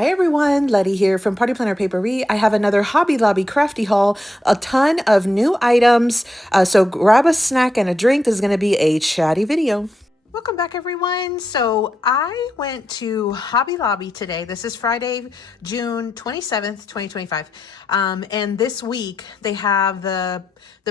Hi everyone, Letty here from Party Planner Papery. I have another Hobby Lobby crafty haul, a ton of new items. So grab a snack and a drink. This is going to be a chatty video. Welcome back everyone. So I went to Hobby Lobby today. This is Friday, June 27th, 2025. And this week they have the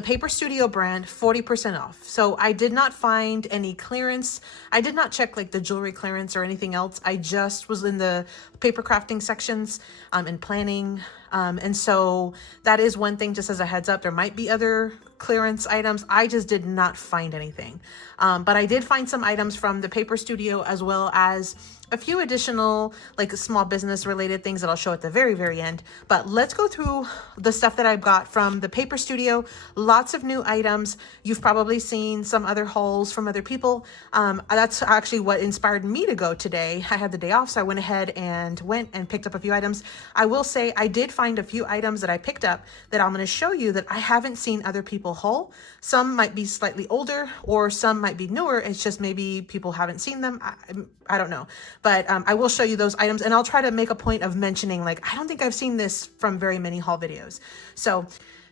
Paper Studio brand 40% off. So I did not find any clearance. I did not check like the jewelry clearance or anything else. I just was in the paper crafting sections and planning. And so that is one thing, just as a heads up, there might be other clearance items. I just did not find anything. But I did find some items from the Paper Studio, as well as a few additional like small business related things that I'll show at the very, very end. But let's go through the stuff that I've got from the Paper Studio. Lots of new items. You've probably seen some other hauls from other people. That's actually what inspired me to go today. I had the day off, so I went ahead and picked up a few items. I will say I did find a few items that I picked up that I'm going to show you that I haven't seen other people haul. Some might be slightly older or some might be newer. It's just maybe people haven't seen them. I don't know. But I will show you those items, and I'll try to make a point of mentioning, like, I don't think I've seen this from very many haul videos. So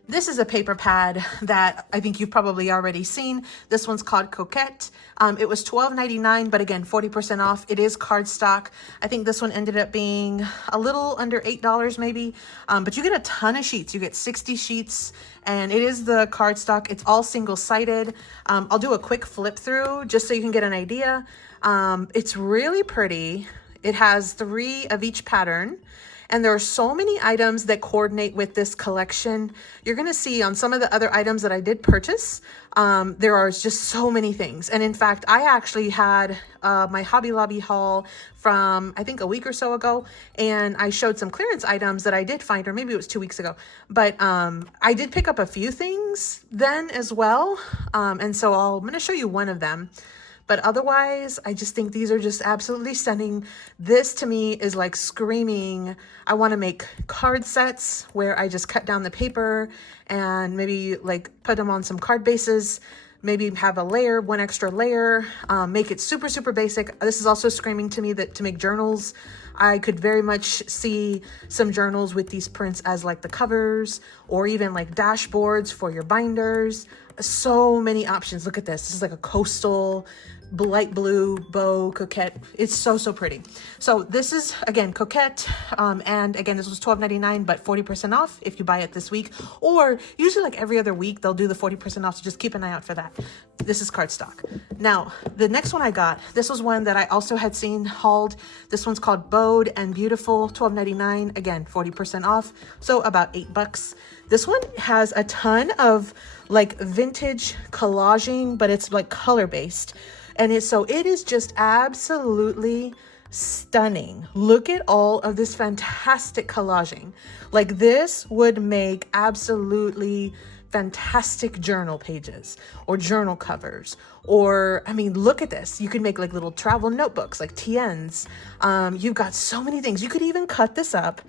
this is a paper pad that I think you've probably already seen. This one's called Coquette. It was $12.99, but again, 40% off. It is cardstock. I think this one ended up being a little under $8 maybe, but you get a ton of sheets. You get 60 sheets, and it is the cardstock. It's all single-sided. I'll do a quick flip through just so you can get an idea. It's really pretty. It has 3 of each pattern. And there are so many items that coordinate with this collection. You're going to see on some of the other items that I did purchase, there are just so many things. And in fact, I actually had my Hobby Lobby haul from, I think, a week or so ago. And I showed some clearance items that I did find, or maybe it was 2 weeks ago. But I did pick up a few things then as well. And so I'm going to show you one of them. But otherwise, I just think these are just absolutely stunning. This to me is like screaming, I want to make card sets where I just cut down the paper and maybe like put them on some card bases, maybe have a layer, one extra layer, make it super, super basic. This is also screaming to me that to make journals. I could very much see some journals with these prints as like the covers, or even like dashboards for your binders. So many options. Look at this. This is like a coastal light blue bow coquette. It's so, so pretty. So this is, again, Coquette. And again, this was $12.99, but 40% off if you buy it this week, or usually like every other week, they'll do the 40% off. So just keep an eye out for that. This is cardstock. Now, the next one I got, this was one that I also had seen hauled. This one's called Bowed and Beautiful, $12.99. Again, 40% off. So about $8. This one has a ton of like vintage collaging, but it's like color based. And it is just absolutely stunning. Look at all of this fantastic collaging. Like this would make absolutely fantastic journal pages or journal covers. Or, I mean, look at this. You can make like little travel notebooks, like TNs. You've got so many things. You could even cut this up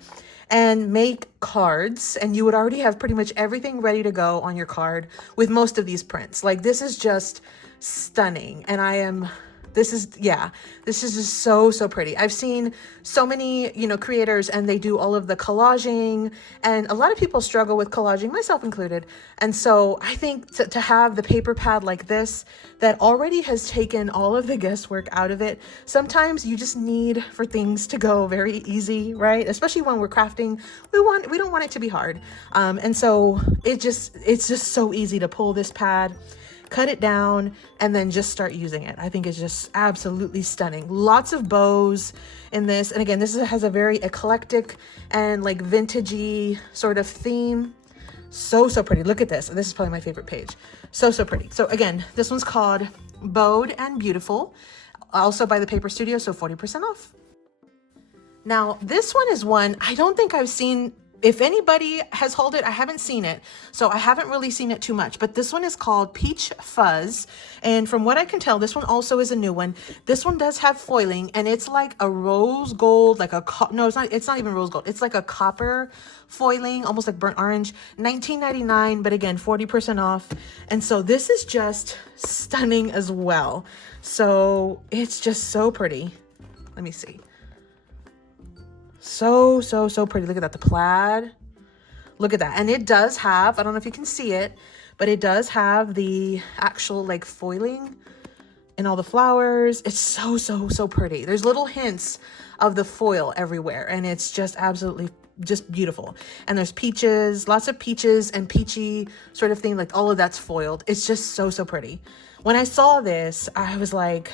and make cards, and you would already have pretty much everything ready to go on your card with most of these prints. Like this is just stunning. And this is just so, so pretty. I've seen so many, creators, and they do all of the collaging, and a lot of people struggle with collaging, myself included. And so I think to have the paper pad like this that already has taken all of the guesswork out of it, sometimes you just need for things to go very easy, right? Especially when we're crafting, we don't want it to be hard. And so it's just so easy to pull this pad, cut it down, and then just start using it. I think it's just absolutely stunning. Lots of bows in this. And again, this has a very eclectic and like vintagey sort of theme. So, so pretty. Look at this. This is probably my favorite page. So, so pretty. So again, this one's called Bowed and Beautiful, also by the Paper Studio, so 40% off. Now, this one is one I don't think I've seen. If anybody has hauled it, I haven't seen it, so I haven't really seen it too much. But this one is called Peach Fuzz, and from what I can tell, this one also is a new one. This one does have foiling, and it's like a rose gold, like no, it's not even rose gold. It's like a copper foiling, almost like burnt orange. $19.99, but again, 40% off. And so this is just stunning as well. So it's just so pretty. Let me see. So, so, so pretty. Look at that, the plaid. Look at that. And it does have, I don't know if you can see it, but it does have the actual like foiling and all the flowers. It's so, so, so pretty. There's little hints of the foil everywhere, and it's just absolutely just beautiful. And there's peaches, lots of peaches and peachy sort of thing, like all of that's foiled. It's just so, so pretty. When I saw this, I was like,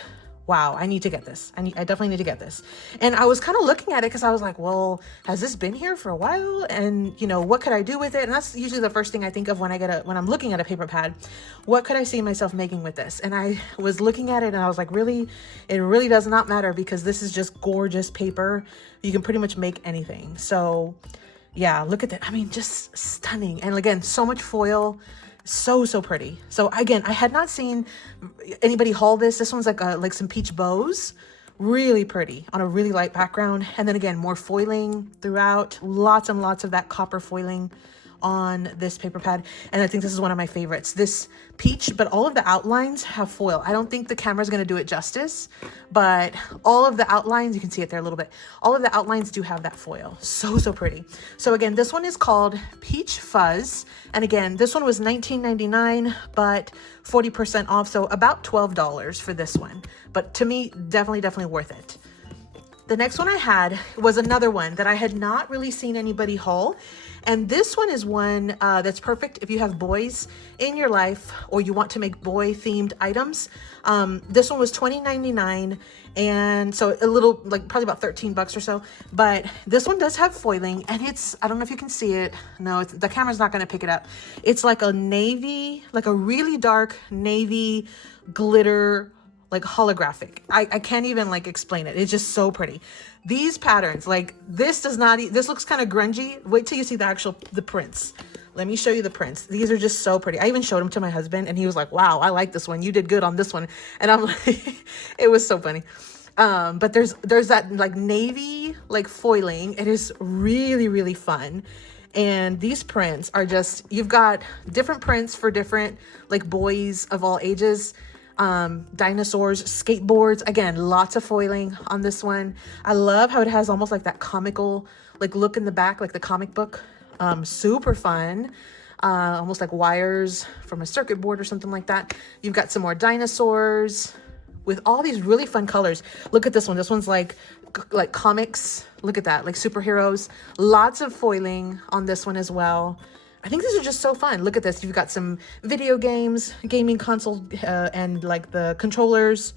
wow, I need to get this. I definitely need to get this. And I was kind of looking at it because I was like, well, has this been here for a while? And you know, what could I do with it? And that's usually the first thing I think of when I'm looking at a paper pad. What could I see myself making with this? And I was looking at it and I was like, really, it really does not matter, because this is just gorgeous paper. You can pretty much make anything. So yeah, look at that. I mean, just stunning. And again, so much foil. So, so pretty. So again, I had not seen anybody haul this. This one's like some peach bows, really pretty on a really light background. And then again, more foiling throughout, lots and lots of that copper foiling on this paper pad. And I think this is one of my favorites, this peach, but all of the outlines have foil. I don't think the camera's going to do it justice, but all of the outlines, you can see it there a little bit. All of the outlines do have that foil. So, so pretty. So again, this one is called Peach Fuzz. And again, this one was $19.99, but 40% off. So about $12 for this one. But to me, definitely worth it. The next one I had was another one that I had not really seen anybody haul. And this one is one that's perfect if you have boys in your life or you want to make boy themed items. This one was $20.99. And so a little, like probably about 13 bucks or so. But this one does have foiling, and it's, I don't know if you can see it. No, the camera's not going to pick it up. It's like a navy, like a really dark navy glitter, like holographic. I can't even like explain it. It's just so pretty. These patterns, like this this looks kind of grungy. Wait till you see the prints. Let me show you the prints. These are just so pretty. I even showed them to my husband and he was like, wow, I like this one. You did good on this one. And I'm like, it was so funny. But there's that like navy, like foiling. It is really fun. And these prints are just, you've got different prints for different like boys of all ages. Dinosaurs, skateboards, again, lots of foiling on this one. I love how it has almost like that comical like look in the back, like the comic book. Super fun. Almost like wires from a circuit board or something like that. You've got some more dinosaurs with all these really fun colors. Look at this one. This one's like comics. Look at that, like superheroes. Lots of foiling on this one as well. I think these are just so fun. Look at this. You've got some video games, gaming console, and like the controllers.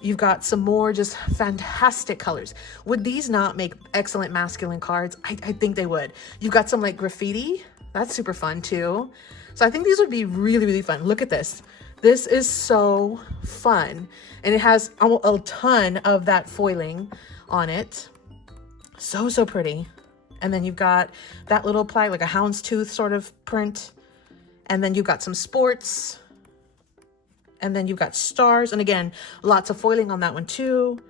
You've got some more just fantastic colors. Would these not make excellent masculine cards? I think they would. You've got some like graffiti. That's super fun too. So I think these would be really fun. Look at this. This is so fun. And it has a ton of that foiling on it. So pretty. And then you've got that little plaque, like a houndstooth sort of print. And then you've got some sports. And then you've got stars. And again, lots of foiling on that one too.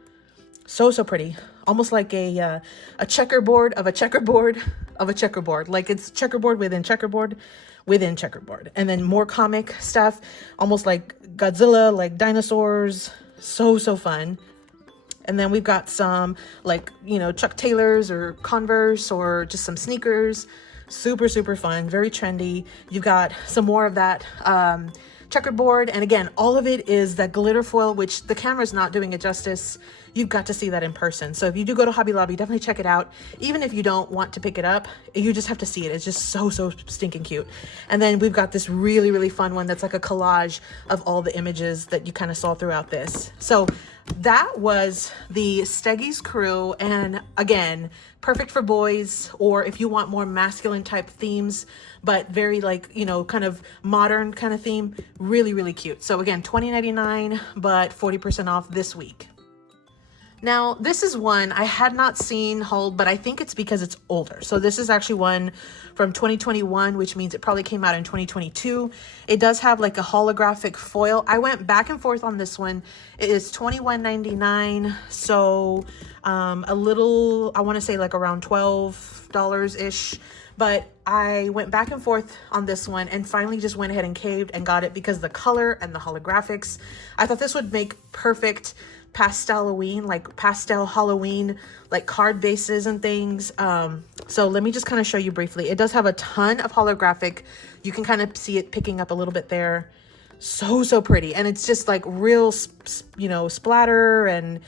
So pretty. Almost like a checkerboard of a checkerboard of a checkerboard. Like it's checkerboard within checkerboard within checkerboard. And then more comic stuff. Almost like Godzilla, like dinosaurs. So fun. And then we've got some like, you know, Chuck Taylors or Converse or just some sneakers. Super fun, very trendy. You've got some more of that checkerboard. And again, all of it is that glitter foil, which the camera's not doing it justice. You've got to see that in person. So if you do go to Hobby Lobby, definitely check it out. Even if you don't want to pick it up, you just have to see it. It's just so stinking cute. And then we've got this really fun one that's like a collage of all the images that you kind of saw throughout this. So that was the Stegg Crew. And again, perfect for boys, or if you want more masculine type themes, but very like, you know, kind of modern kind of theme. Really cute. So again, $20.99, but 40% off this week. Now, this is one I had not seen hauled, but I think it's because it's older. So this is actually one from 2021, which means it probably came out in 2022. It does have like a holographic foil. I went back and forth on this one. It is $21.99. So a little, I want to say like around $12-ish. But I went back and forth on this one and finally just went ahead and caved and got it because the color and the holographics. I thought this would make perfect Halloween, like pastel Halloween, like card bases and things. So let me just kind of show you briefly. It does have a ton of holographic. You can kind of see it picking up a little bit there. So pretty. And it's just like real, you know, splatter, and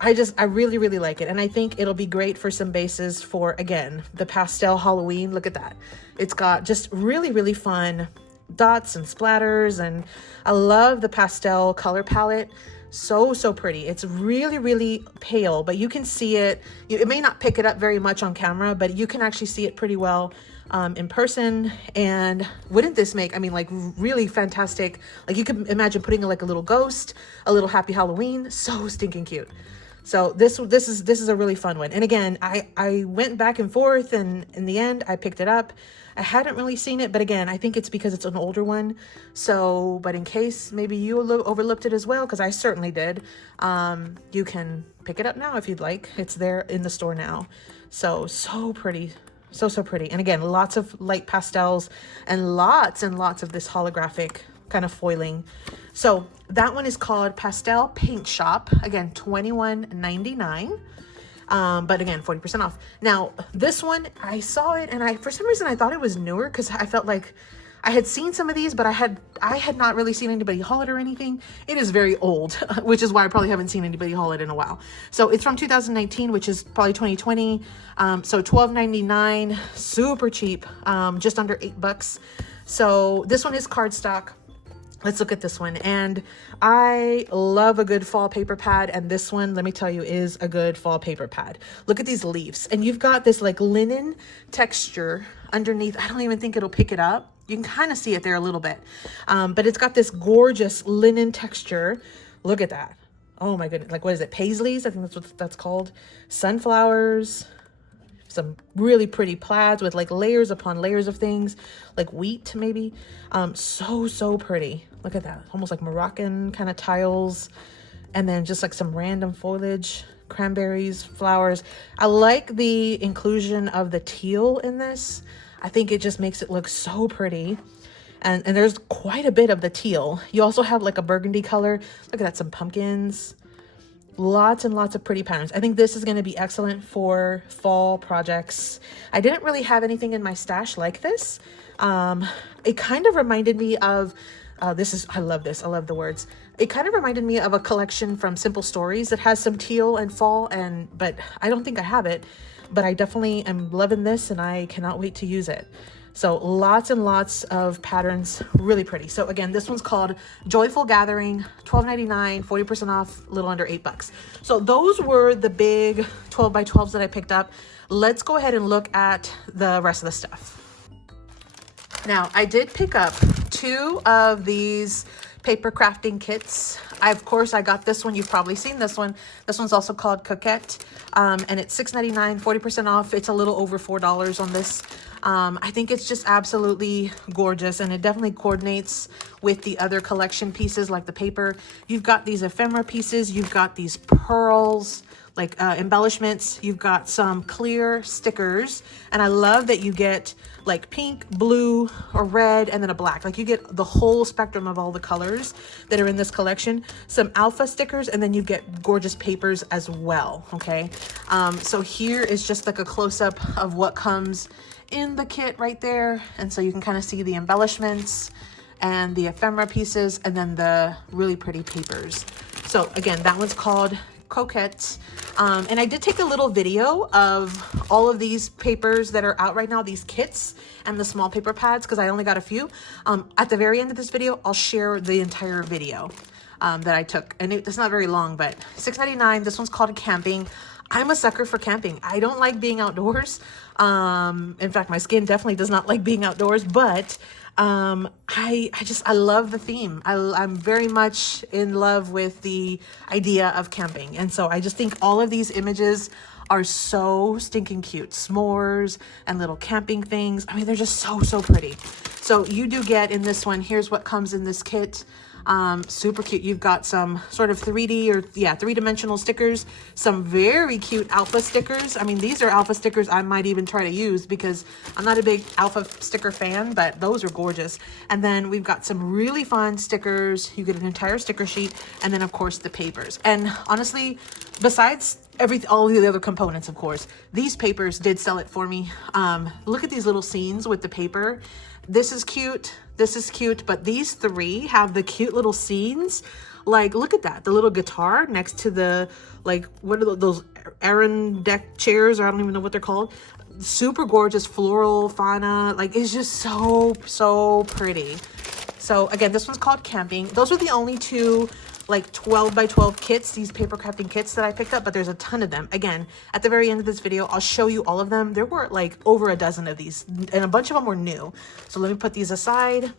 I really, really like it. And I think it'll be great for some bases for, again, the pastel Halloween. Look at that. It's got just really, really fun dots and splatters. And I love the pastel color palette. So pretty. It's really, really pale, but you can see it. It may not pick it up very much on camera, but you can actually see it pretty well in person. And wouldn't this make, I mean, like really fantastic. Like you could imagine putting like a little ghost, a little happy Halloween. So stinking cute. So this is a really fun one. And again, I went back and forth, and in the end I picked it up. I hadn't really seen it, but again, I think it's because it's an older one. So, but in case maybe you overlooked it as well, because I certainly did, you can pick it up now if you'd like. It's there in the store now. So pretty. So pretty. And again, lots of light pastels and lots of this holographic kind of foiling. So that one is called Pastel Paint Shop. Again, $21.99. But again, 40% off. Now, this one, I saw it, and for some reason I thought it was newer, because I felt like I had seen some of these, but I had not really seen anybody haul it or anything. It is very old, which is why I probably haven't seen anybody haul it in a while. So it's from 2019, which is probably 2020. So $12.99, super cheap, just under $8. So this one is cardstock. Let's look at this one. And I love a good fall paper pad. And this one, let me tell you, is a good fall paper pad. Look at these leaves. And you've got this like linen texture underneath. I don't even think it'll pick it up. You can kind of see it there a little bit. But it's got this gorgeous linen texture. Look at that. Oh my goodness. Like, what is it? Paisleys? I think that's what that's called. Sunflowers. Some really pretty plaids with like layers upon layers of things, like wheat maybe. So pretty. Look at that. Almost like Moroccan kind of tiles. And then just like some random foliage, cranberries, flowers. I like the inclusion of the teal in this. I think it just makes it look so pretty. And there's quite a bit of the teal. You also have like a burgundy color. Look at that, some pumpkins. Lots and lots of pretty patterns. I think this is going to be excellent for fall projects. I didn't really have anything in my stash like this. It kind of reminded me of, I love this. I love the words. It kind of reminded me of a collection from Simple Stories that has some teal and fall, but I don't think I have it, but I definitely am loving this, and I cannot wait to use it. So lots and lots of patterns, really pretty. So again, this one's called Joyful Gathering, $12.99, 40% off, a little under $8. So those were the big 12 by 12s that I picked up. Let's go ahead and look at the rest of the stuff. Now, I did pick up 2 of these paper crafting kits. Of course, I got this one. You've probably seen this one. This one's also called Coquette, and it's $6.99, 40% off. It's a little over $4 on this. I think it's just absolutely gorgeous, and it definitely coordinates with the other collection pieces like the paper. You've got these ephemera pieces. You've got these pearls, like embellishments. You've got some clear stickers, and I love that you get like pink, blue, or red, and then a black. Like you get the whole spectrum of all the colors that are in this collection. Some alpha stickers, and then you get gorgeous papers as well, okay? So here is just like a close-up of what comes in the kit right there. And so you can kind of see the embellishments and the ephemera pieces, and then the really pretty papers. So again, that one's called Coquette. And I did take a little video of all of these papers that are out right now, these kits and the small paper pads, because I only got a few. At the very end of this video, I'll share the entire video that I took. And it's not very long, but $6.99. This one's called Camping. I'm a sucker for camping. I don't like being outdoors. In fact, my skin definitely does not like being outdoors, but I love the theme. I'm very much in love with the idea of camping. And so I just think all of these images are so stinking cute. S'mores and little camping things. I mean, they're just so pretty. So you do get in this one, here's what comes in this kit. Super cute. You've got some sort of 3D or yeah, three-dimensional stickers, some very cute alpha stickers. I mean, these are alpha stickers I might even try to use because I'm not a big alpha sticker fan, but those are gorgeous. And then we've got some really fun stickers. You get an entire sticker sheet, and then of course the papers. And honestly, besides all the other components, of course, these papers did sell it for me. Look at these little scenes with the paper. This is cute. This is cute, but these three have the cute little scenes. Like, look at that. The little guitar next to the, like, what are those Aaron deck chairs, or I don't even know what they're called. Super gorgeous floral fauna. Like, it's just so pretty. So again, this one's called Camping. Those are the only two like 12 by 12 kits, these paper crafting kits that I picked up, but there's a ton of them. Again, at the very end of this video, I'll show you all of them. There were like over a dozen of these, and a bunch of them were new. So let me put these aside.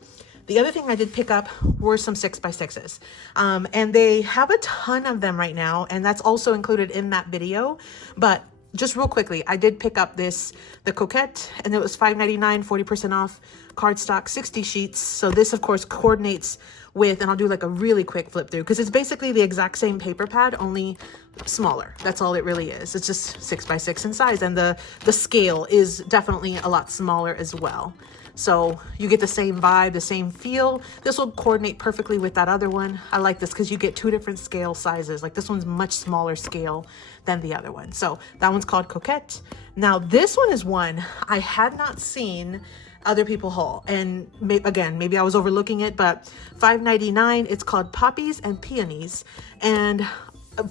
The other thing I did pick up were some 6x6s. And they have a ton of them right now, and that's also included in that video. But just real quickly, I did pick up the Coquette, and it was $5.99, 40% off, cardstock, 60 sheets. So this, of course, coordinates with, and I'll do like a really quick flip through because it's basically the exact same paper pad, only smaller. That's all it really is. It's just 6x6 in size, and the scale is definitely a lot smaller as well. So you get the same vibe, the same feel. This will coordinate perfectly with that other one. I like this because you get two different scale sizes. Like this one's much smaller scale than the other one. So that one's called Coquette. Now this one is one I had not seen other people haul, and again, maybe I was overlooking it, but $5.99. It's called Poppies and Peonies, and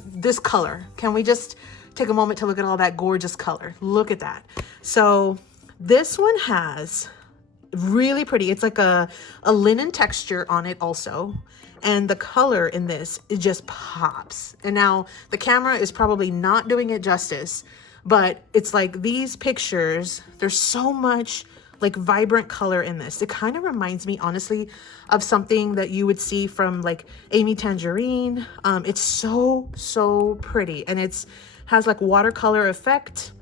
this color, can we just take a moment to look at all that gorgeous color? Look at that. So this one has really pretty, it's like a linen texture on it also, and the color in this, it just pops. And now the camera is probably not doing it justice, but it's like these pictures, there's so much like vibrant color in this. It kind of reminds me, honestly, of something that you would see from like Amy Tangerine. It's so pretty, and it's has like watercolor effect.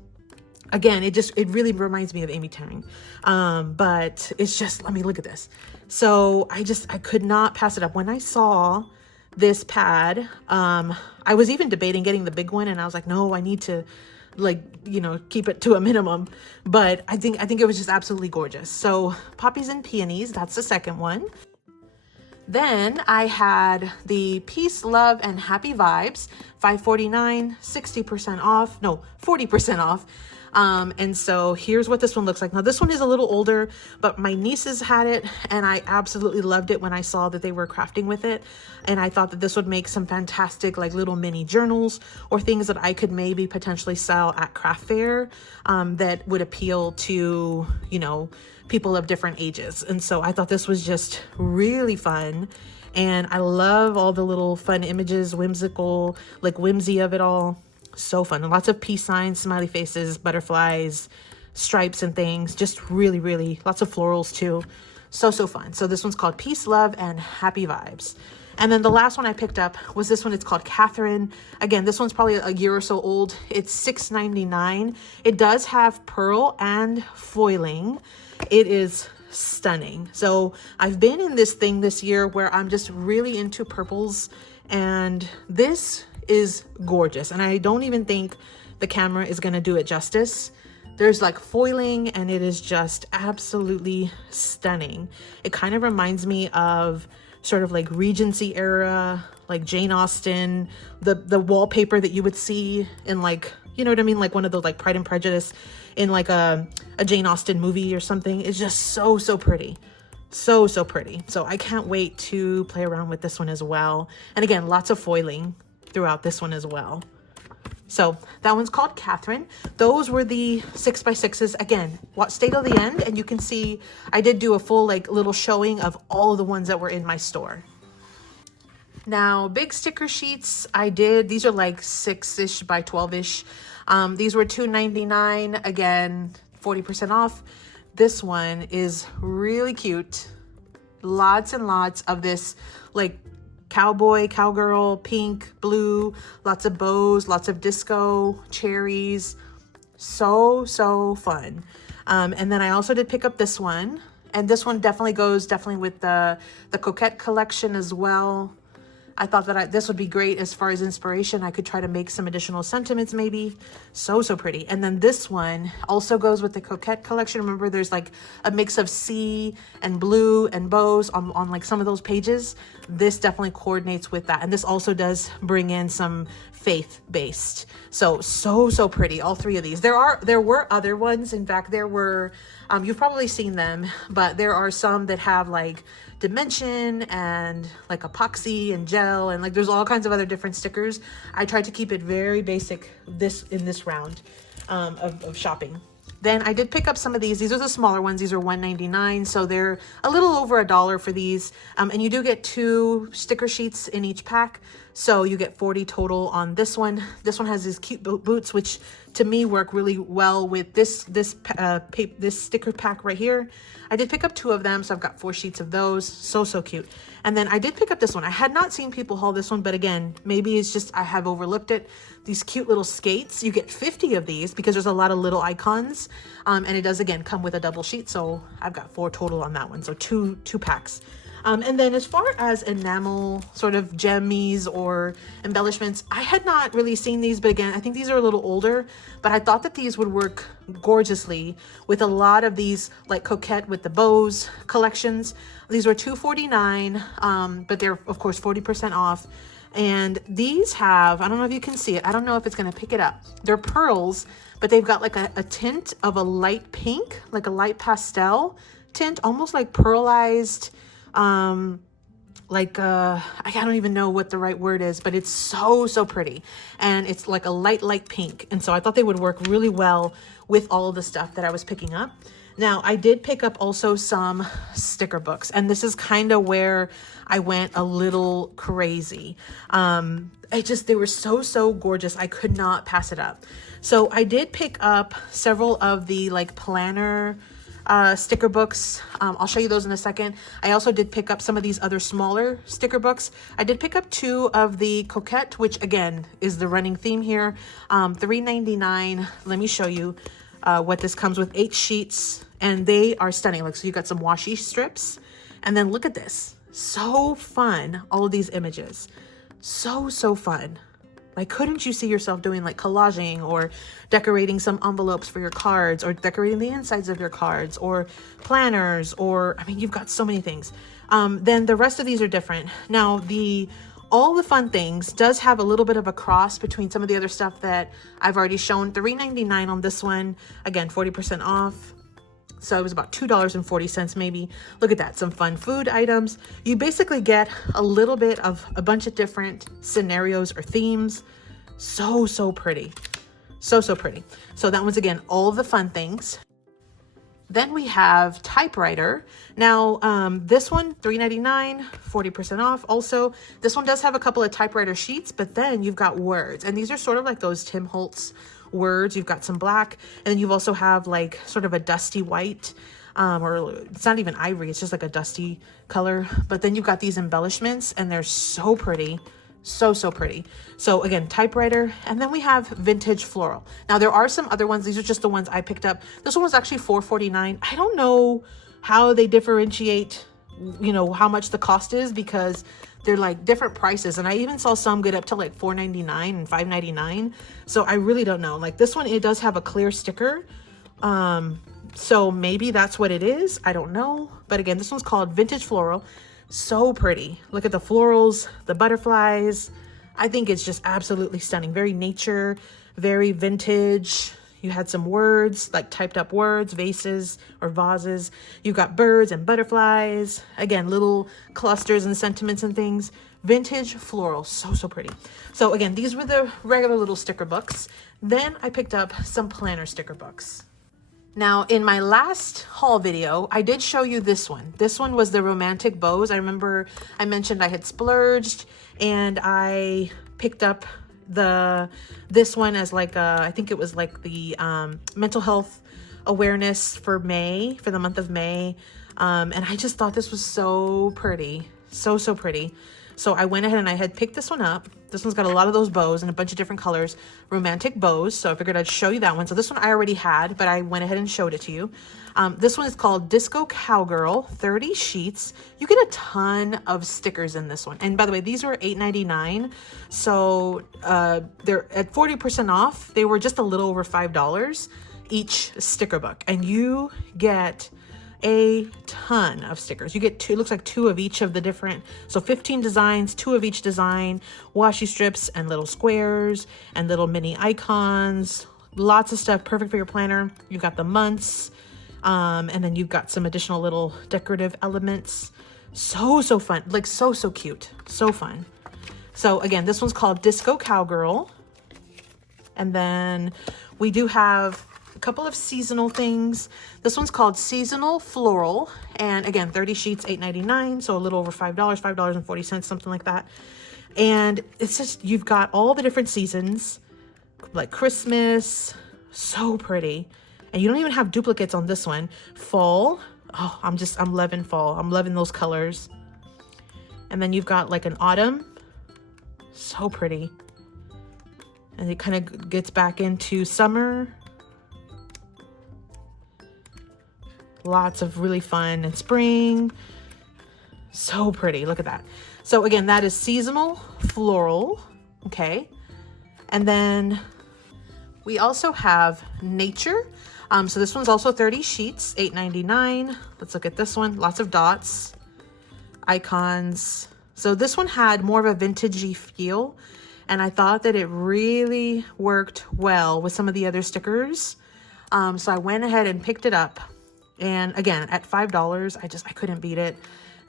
Again, it really reminds me of Amy Tang. But it's just, let me look at this. So I could not pass it up. When I saw this pad, I was even debating getting the big one, and I was like, no, I need to, like, you know, keep it to a minimum. But I think it was just absolutely gorgeous. So Poppies and Peonies, that's the second one. Then I had the Peace, Love, and Happy Vibes, $5.49, 60% off, no, 40% off. And so here's what this one looks like. Now this one is a little older, but my nieces had it, and I absolutely loved it when I saw that they were crafting with it. And I thought that this would make some fantastic like little mini journals or things that I could maybe potentially sell at craft fair, that would appeal to, you know, people of different ages. And so I thought this was just really fun. And I love all the little fun images, whimsical, like whimsy of it all. So fun. And lots of peace signs, smiley faces, butterflies, stripes and things. Just really lots of florals too. So fun. So this one's called Peace, Love, and Happy Vibes. And then the last one I picked up was this one. It's called Catherine. Again, this one's probably a year or so old. It's $6.99. It does have pearl and foiling. It is stunning. So I've been in this thing this year where I'm just really into purples, and this is gorgeous. And I don't even think the camera is going to do it justice. There's like foiling, and it is just absolutely stunning. It kind of reminds me of sort of like Regency era, like Jane Austen, the wallpaper that you would see in, like, you know what I mean? Like one of those like Pride and Prejudice in like a Jane Austen movie or something. It's just so pretty. So pretty. So I can't wait to play around with this one as well. And again, lots of foiling throughout this one as well. So that one's called Catherine. Those were the 6x6s. Again, stay till the end, and you can see I did do a full like little showing of all of the ones that were in my store. Now, big sticker sheets, these are like 6-ish by 12-ish. These were $2.99. Again, 40% off. This one is really cute. Lots and lots of this like cowboy, cowgirl, pink, blue, lots of bows, lots of disco, cherries. So fun. And then I also did pick up this one, And this one definitely goes with the Coquette collection as well. I thought that this would be great as far as inspiration. I could try to make some additional sentiments maybe. So pretty. And then this one also goes with the Coquette collection. Remember, there's like a mix of sea and blue and bows on like some of those pages. This definitely coordinates with that. And this also does bring in some faith-based. So pretty, all three of these. There were other ones. In fact, there were, you've probably seen them, but there are some that have like dimension and like epoxy and gel, and like there's all kinds of other different stickers. I tried to keep it very basic in this round of shopping. Then I did pick up some of these. These are the smaller ones. These are $1.99, so they're a little over $1 for these. And you do get 2 sticker sheets in each pack, so you get 40 total on this one. This one has these cute boots, which to me work really well with this sticker pack right here. I did pick up 2 of them, so I've got 4 sheets of those. So cute. And then I did pick up this one. I had not seen people haul this one, but again, maybe it's just I have overlooked it. These cute little skates. You get 50 of these because there's a lot of little icons. And it does, again, come with a double sheet. So I've got 4 total on that one. So two packs. And then as far as enamel sort of gemmies or embellishments, I had not really seen these, but again, I think these are a little older, but I thought that these would work gorgeously with a lot of these like Coquette with the bows collections. These were $2.49, but they're of course 40% off. And these have, I don't know if you can see it. I don't know if it's going to pick it up. They're pearls, but they've got like a tint of a light pink, like a light pastel tint, almost like pearlized, I don't even know what the right word is, but it's so pretty. And it's like a light pink. And so I thought they would work really well with all of the stuff that I was picking up. Now, I did pick up also some sticker books, and this is kind of where I went a little crazy. They were so gorgeous. I could not pass it up. So I did pick up several of the like planner sticker books. I'll show you those in a second. I also did pick up some of these other smaller sticker books. I did pick up 2 of the Coquette, which again is the running theme here. $3.99. Let me show you what this comes with. 8 sheets, and they are stunning. Like, so you got some washi strips, and then look at this. So fun. All of these images. So fun. Like, couldn't you see yourself doing like collaging or decorating some envelopes for your cards, or decorating the insides of your cards, or planners, or, I mean, you've got so many things. Then the rest of these are different. Now, all the fun things does have a little bit of a cross between some of the other stuff that I've already shown. $3.99 on this one. Again, 40% off. So it was about $2.40 maybe. Look at that, some fun food items. You basically get a little bit of a bunch of different scenarios or themes. So pretty. So pretty. So that was, again, all the fun things. Then we have typewriter. Now, this one, $3.99, 40% off. Also, this one does have a couple of typewriter sheets, but then you've got words. And these are sort of like those Tim Holtz words. You've got some black, and then you also have like sort of a dusty white, or it's not even ivory, it's just like a dusty color. But then you've got these embellishments, and they're so pretty. So pretty. So again, typewriter. And then we have vintage floral. Now there are some other ones. These are just the ones I picked up. This one was actually $4.49. I don't know how they differentiate, how much the cost is, because they're like different prices. And I even saw some get up to like $4.99 and $5.99. So I really don't know. Like this one, it does have a clear sticker. So maybe that's what it is. I don't know. But again, this one's called Vintage Floral. So pretty. Look at the florals, the butterflies. I think it's just absolutely stunning. Very nature, very vintage. You had some words, like typed up words, vases or vases. You've got birds and butterflies. Again, little clusters and sentiments and things. Vintage floral. So pretty. So again, these were the regular little sticker books. Then I picked up some planner sticker books. Now, in my last haul video, I did show you this one. This one was the romantic bows. I remember I mentioned I had splurged, and I picked up this one as like I think it was like the mental health awareness for May, for the month of May. And I just thought this was so pretty. So pretty. So I went ahead and I had picked this one up. This one's got a lot of those bows and a bunch of different colors, romantic bows. So I figured I'd show you that one. So this one I already had, but I went ahead and showed it to you. This one is called Disco Cowgirl, 30 sheets. You get a ton of stickers in this one. And by the way, these were $8.99. So they're at 40% off. They were just a little over $5 each sticker book. And you get a ton of stickers. You get two, it looks like two of each of the different, so 15 designs, two of each design, washi strips and little squares and little mini icons, lots of stuff, perfect for your planner. You've got the months, and then you've got some additional little decorative elements. So fun, like so cute, so fun. So again, this one's called Disco Cowgirl. And then we do have a couple of seasonal things. This one's called Seasonal Floral, and again, 30 sheets, $8.99, so a little over $5, $5.40, something like that. And it's just, you've got all the different seasons, like Christmas, so pretty. And you don't even have duplicates on this one. Fall, oh, I'm loving fall. I'm loving those colors. And then you've got like an autumn, so pretty. And it kind of gets back into summer. Lots of really fun. And spring, so pretty. Look at that. So again, that is Seasonal Floral. Okay. And then we also have Nature. So this one's also 30 sheets, $8.99. Let's look at this one. Lots of dots, icons. So this one had more of a vintagey feel, and I thought that it really worked well with some of the other stickers. So I went ahead and picked it up. And again, at $5, I couldn't beat it.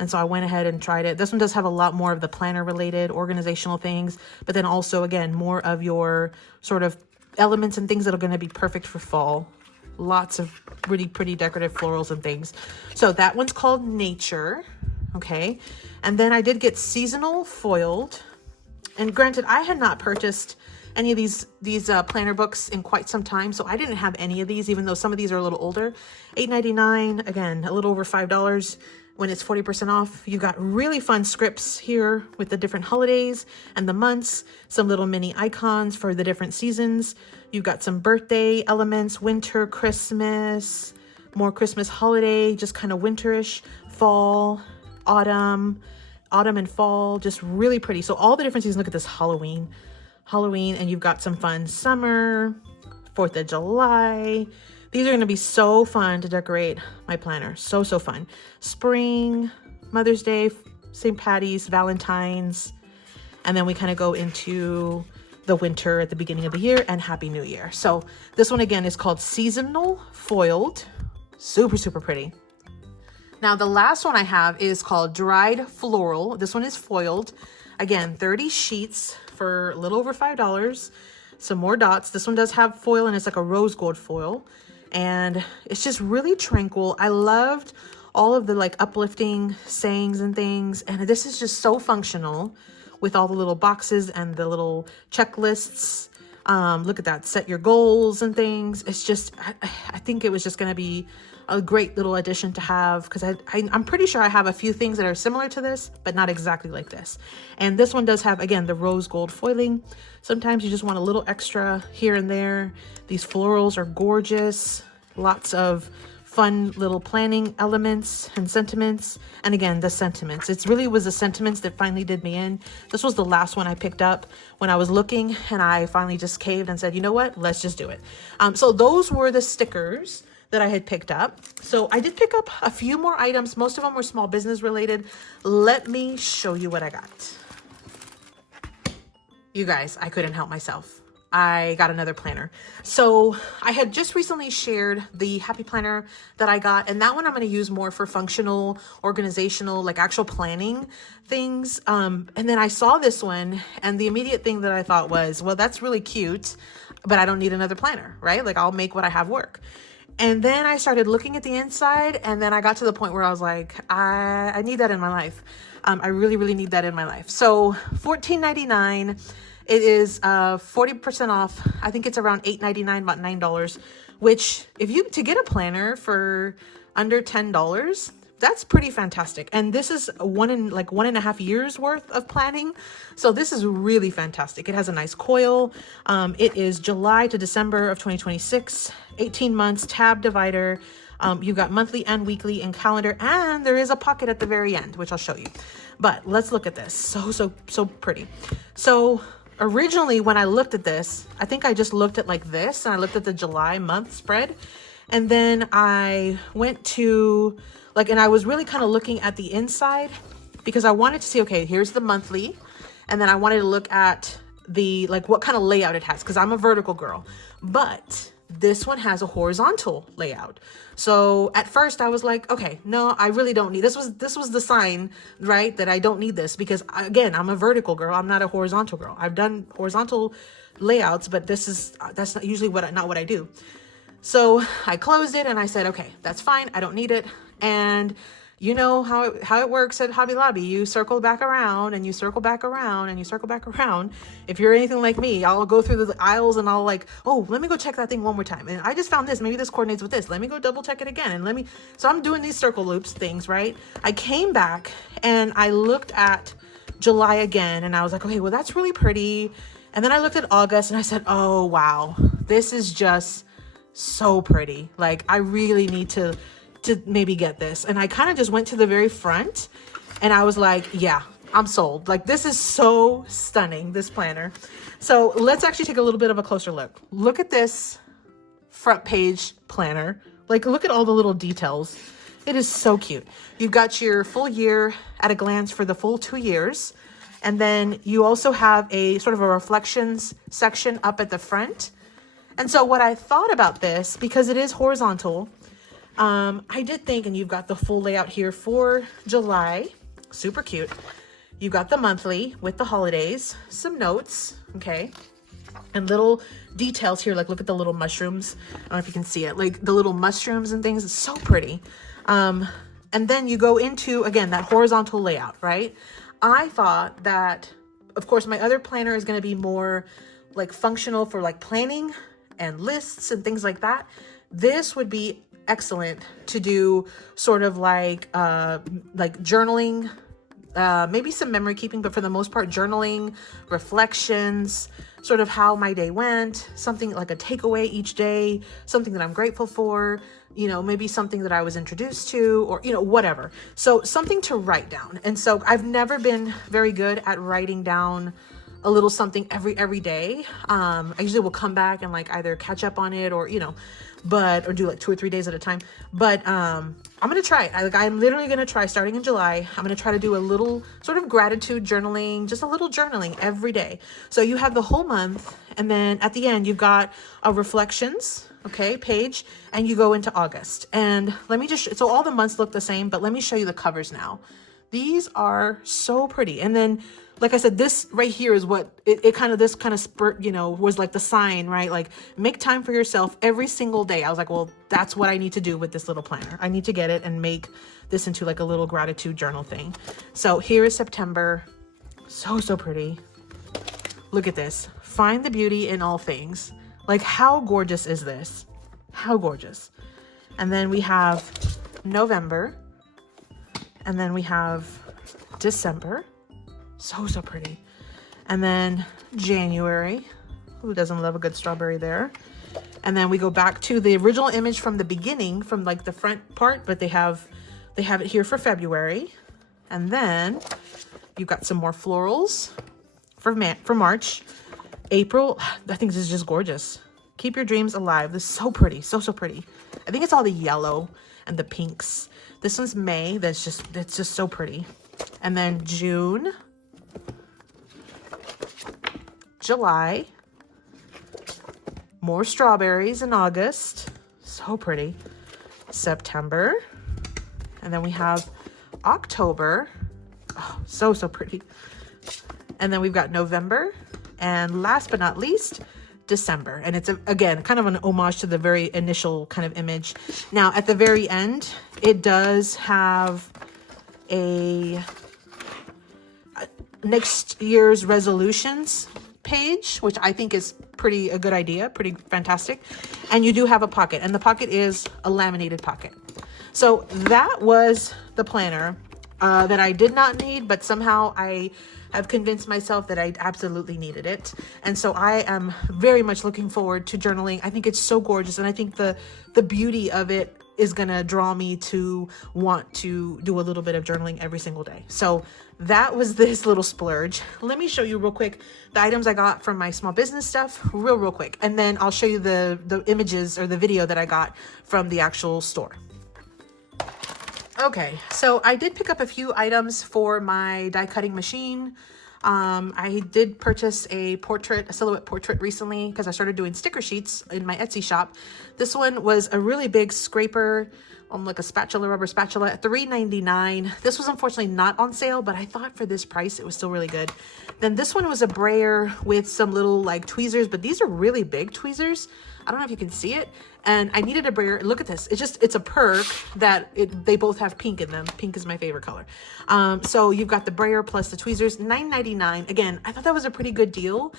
And so I went ahead and tried it. This one does have a lot more of the planner related organizational things, but then also, again, more of your sort of elements and things that are going to be perfect for fall. Lots of really pretty decorative florals and things. So that one's called Nature. Okay. And then I did get Seasonal Foiled. And granted, I had not purchased any of these planner books in quite some time, so I didn't have any of these, even though some of these are a little older. $8.99, again, a little over $5 when it's 40% off. You've got really fun scripts here with the different holidays and the months, some little mini icons for the different seasons. You've got some birthday elements, winter, Christmas, more Christmas holiday, just kind of winterish, fall, autumn and fall, just really pretty. So all the different seasons. Look at this Halloween, and you've got some fun summer, 4th of July. These are going to be so fun to decorate my planner. So fun. Spring, Mother's Day, St. Patty's, Valentine's. And then we kind of go into the winter at the beginning of the year and Happy New Year. So this one again is called Seasonal Foiled. Super pretty. Now the last one I have is called Dried Floral. This one is foiled. Again, 30 sheets for a little over $5. Some more dots. This one does have foil, and it's like a rose gold foil. And it's just really tranquil. I loved all of the like uplifting sayings and things. And this is just so functional with all the little boxes and the little checklists. Look at that. Set your goals and things. It's just, I think it was just going to be a great little addition to have, because I'm pretty sure I have a few things that are similar to this, but not exactly like this. And this one does have, again, the rose gold foiling. Sometimes you just want a little extra here and there. These florals are gorgeous. Lots of fun little planning elements and sentiments. And again, the sentiments. It really was the sentiments that finally did me in. This was the last one I picked up when I was looking, and I finally just caved and said, you know what, let's just do it. So those were the stickers that I had picked up. So I did pick up a few more items. Most of them were small business related. Let me show you what I got. You guys, I couldn't help myself. I got another planner. So I had just recently shared the Happy Planner that I got, and that one I'm going to use more for functional, organizational, like actual planning things. And then I saw this one, and the immediate thing that I thought was, well, that's really cute, but I don't need another planner, right? Like I'll make what I have work. And then I started looking at the inside, and then I got to the point where I was like, I need that in my life. I really need that in my life. So $14.99. It is 40% off. I think it's around $8.99, about $9, which to get a planner for under $10 that's pretty fantastic. And this is 1.5 years worth of planning. So this is really fantastic. It has a nice coil. It is July to December of 2026, 18 months, tab divider. You've got monthly and weekly and calendar, and there is a pocket at the very end, which I'll show you. But let's look at this. So pretty. So originally when I looked at this, I think I just looked at like this, and I looked at the July month spread. And then I went to and I was really kind of looking at the inside because I wanted to see, okay, here's the monthly. And then I wanted to look at the, what kind of layout it has, because I'm a vertical girl, but this one has a horizontal layout. So at first I was like, okay, no, I really don't need, this was the sign, right, that I don't need this, because again, I'm a vertical girl. I'm not a horizontal girl. I've done horizontal layouts, but that's not usually not what I do. So I closed it and I said, okay, that's fine. I don't need it. And you know how it works at Hobby Lobby. You circle back around and you circle back around and you circle back around. If you're anything like me, I'll go through the aisles and I'll oh, let me go check that thing one more time. And I just found this, maybe this coordinates with this. Let me go double check it again. And so I'm doing these circle loops things, right? I came back and I looked at July again and I was like, okay, well, that's really pretty. And then I looked at August and I said, oh, wow, this is just so pretty. I really need to maybe get this. And I kind of just went to the very front and I was like, yeah, I'm sold. This is so stunning, this planner. So let's actually take a little bit of a closer look. Look at this front page planner. Look at all the little details. It is so cute. You've got your full year at a glance for the full 2 years. And then you also have a sort of a reflections section up at the front. And so what I thought about this, because it is horizontal, I did think, and you've got the full layout here for July, super cute. You've got the monthly with the holidays, some notes, okay, and little details here. Look at the little mushrooms. I don't know if you can see it, the little mushrooms and things. It's so pretty. And then you go into, again, that horizontal layout, right? I thought that, of course, my other planner is going to be more functional for planning and lists and things like that. This would be excellent to do sort of journaling, maybe some memory keeping, but for the most part, journaling, reflections, sort of how my day went, something like a takeaway each day, something that I'm grateful for, maybe something that I was introduced to, or, whatever. So something to write down. And so I've never been very good at writing down a little something every day. I usually will come back and either catch up on it or, or do 2 or 3 days at a time. But I'm going to try. I'm literally going to try starting in July. I'm going to try to do a little sort of gratitude journaling, just a little journaling every day. So you have the whole month. And then at the end, you've got a reflections, okay, page, and you go into August. And let me so all the months look the same, but let me show you the covers now. These are so pretty. And then, like I said, this right here is what this kind of spurt, was the sign, right? Make time for yourself every single day. I was like, well, that's what I need to do with this little planner. I need to get it and make this into a little gratitude journal thing. So here is September. So pretty. Look at this. Find the beauty in all things. How gorgeous is this? How gorgeous. And then we have November. And then we have December. So pretty. And then January. Who doesn't love a good strawberry there? And then we go back to the original image from the beginning, from the front part, but they have it here for February. And then you've got some more florals for March. April, I think this is just gorgeous. Keep your dreams alive. This is so pretty. So pretty. I think it's all the yellow and the pinks. This one's May. That's just so pretty. And then June, July, more strawberries in August. So pretty. September. And then we have October. Oh, so pretty. And then we've got November. And last but not least, December. And it's, again, kind of an homage to the very initial kind of image. Now, at the very end, it does have a next year's resolutions page, which I think is a good idea, pretty fantastic. And you do have a pocket, and the pocket is a laminated pocket. So that was the planner that I did not need, but somehow I have convinced myself that I absolutely needed it. And so I am very much looking forward to journaling. I think it's so gorgeous, and I think the beauty of it is gonna draw me to want to do a little bit of journaling every single day. So that was this little splurge. Let me show you real quick the items I got from my small business stuff real quick, and then I'll show you the images or the video that I got from the actual store. Okay, so I did pick up a few items for my die cutting machine. I did purchase a silhouette portrait recently because I started doing sticker sheets in my Etsy shop. This one was a really big scraper, like a rubber spatula at $3.99. This was unfortunately not on sale, but I thought for this price it was still really good. Then this one was a brayer with some little like tweezers, but these are really big tweezers. I don't know if you can see it. And I needed a brayer. Look at this. It's a perk that they both have pink in them. Pink is my favorite color. So you've got the brayer plus the tweezers, $9.99. Again, I thought that was a pretty good deal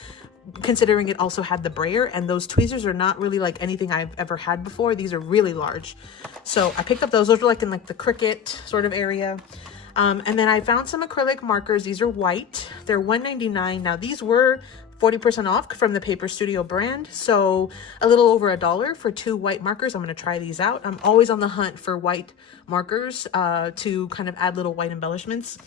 considering it also had the brayer, and those tweezers are not really like anything I've ever had before. These are really large. So I picked up those. Those are like in like the Cricut sort of area. And then I found some acrylic markers. These are white. They're $1.99. Now these were 40% off from the Paper Studio brand, so a little over $1 for 2 white markers. I'm going to try these out. I'm always on the hunt for white markers to kind of add little white embellishments.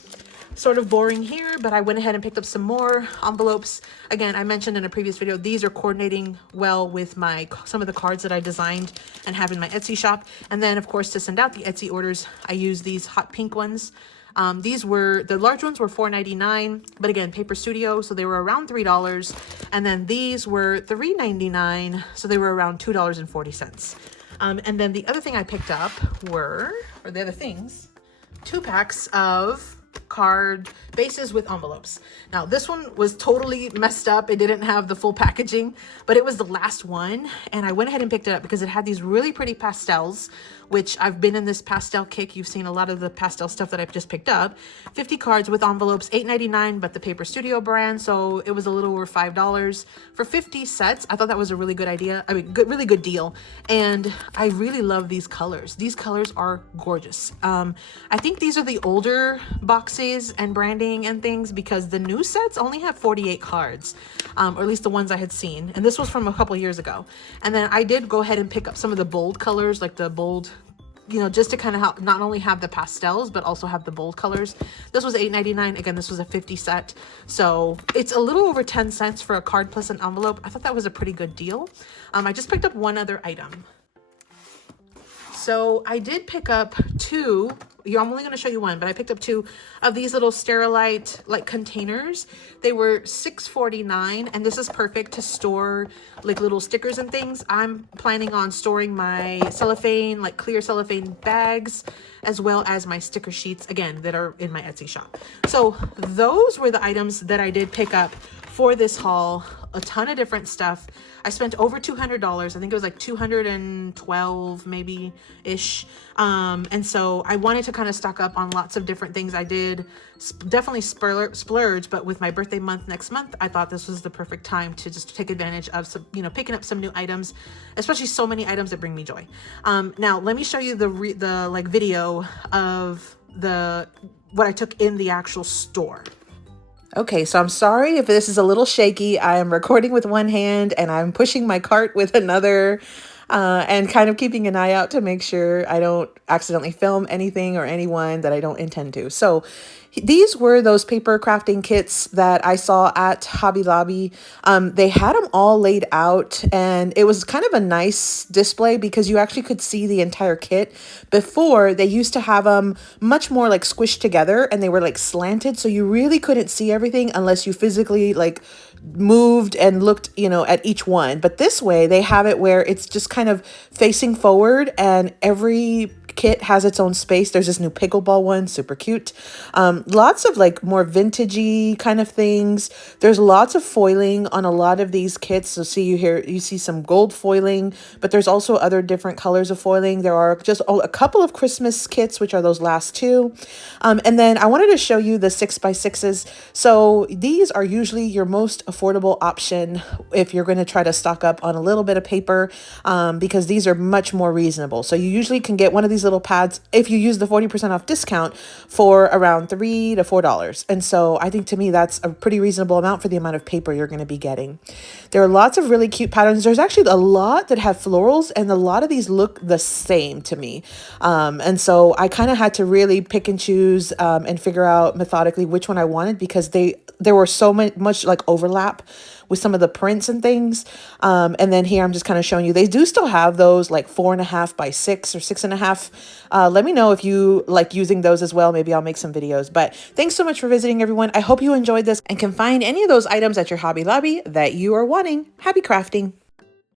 Sort of boring here, but I went ahead and picked up some more envelopes. Again, I mentioned in a previous video, these are coordinating well with some of the cards that I designed and have in my Etsy shop. And then of course, to send out the Etsy orders, I use these hot pink ones. The large ones were $4.99, but again, Paper Studio, so they were around $3. And then these were $3.99, so they were around $2.40. And then the other thing I picked up were 2 packs of card bases with envelopes. Now this one was totally messed up. It didn't have the full packaging, but it was the last one, and I went ahead and picked it up because it had these really pretty pastels, which I've been in this pastel kick. You've seen a lot of the pastel stuff that I've just picked up. 50 cards with envelopes, $8.99, but the Paper Studio brand, so it was a little over $5 for 50 sets. I thought that was a really good idea. I mean, really good deal. And I really love these colors. These colors are gorgeous. I think these are the older boxes and branding and things, because the new sets only have 48 cards, or at least the ones I had seen. And this was from a couple years ago. And then I did go ahead and pick up some of the bold colors, like the bold, just to kind of not only have the pastels, but also have the bold colors. This was $8.99. Again, this was a 50 set. So it's a little over 10 cents for a card plus an envelope. I thought that was a pretty good deal. I just picked up one other item. So I did pick up 2. I'm only going to show you one, but I picked up 2 of these little Sterilite like containers. They were $6.49, and this is perfect to store like little stickers and things. I'm planning on storing my cellophane, like clear cellophane bags, as well as my sticker sheets, again, that are in my Etsy shop. So those were the items that I did pick up for this haul. A ton of different stuff. I spent over $200. I think it was like 212 maybe ish. And so I wanted to kind of stock up on lots of different things. I did definitely splurge, but with my birthday month next month, I thought this was the perfect time to just take advantage of some, picking up some new items, especially so many items that bring me joy. Now let me show you the like video of what I took in the actual store. Okay, so I'm sorry if this is a little shaky. I am recording with one hand and I'm pushing my cart with another, and kind of keeping an eye out to make sure I don't accidentally film anything or anyone that I don't intend to. So these were those paper crafting kits that I saw at Hobby Lobby. They had them all laid out, and it was kind of a nice display because you actually could see the entire kit. Before, they used to have them much more like squished together, and they were like slanted, so you really couldn't see everything unless you physically like moved and looked, at each one. But this way, they have it where it's just kind of facing forward, and every kit has its own space. There's this new pickleball one, super cute. Lots of like more vintagey kind of things. There's lots of foiling on a lot of these kits. So you see some gold foiling, but there's also other different colors of foiling. There are just a couple of Christmas kits, which are those last 2. And then I wanted to show you the 6x6s. So these are usually your most affordable option if you're going to try to stock up on a little bit of paper, because these are much more reasonable. So you usually can get one of these little pads if you use the 40% off discount for around $3 to $4. And so I think to me that's a pretty reasonable amount for the amount of paper you're going to be getting. There are lots of really cute patterns. There's actually a lot that have florals, and a lot of these look the same to me. And so I kind of had to really pick and choose and figure out methodically which one I wanted, because there were so much like overlap with some of the prints and things. And then here I'm just kind of showing you, they do still have those like 4.5 by 6 or 6.5. Let me know if you like using those as well. Maybe I'll make some videos. But thanks so much for visiting, everyone. I hope you enjoyed this and can find any of those items at your Hobby Lobby that you are wanting. Happy crafting.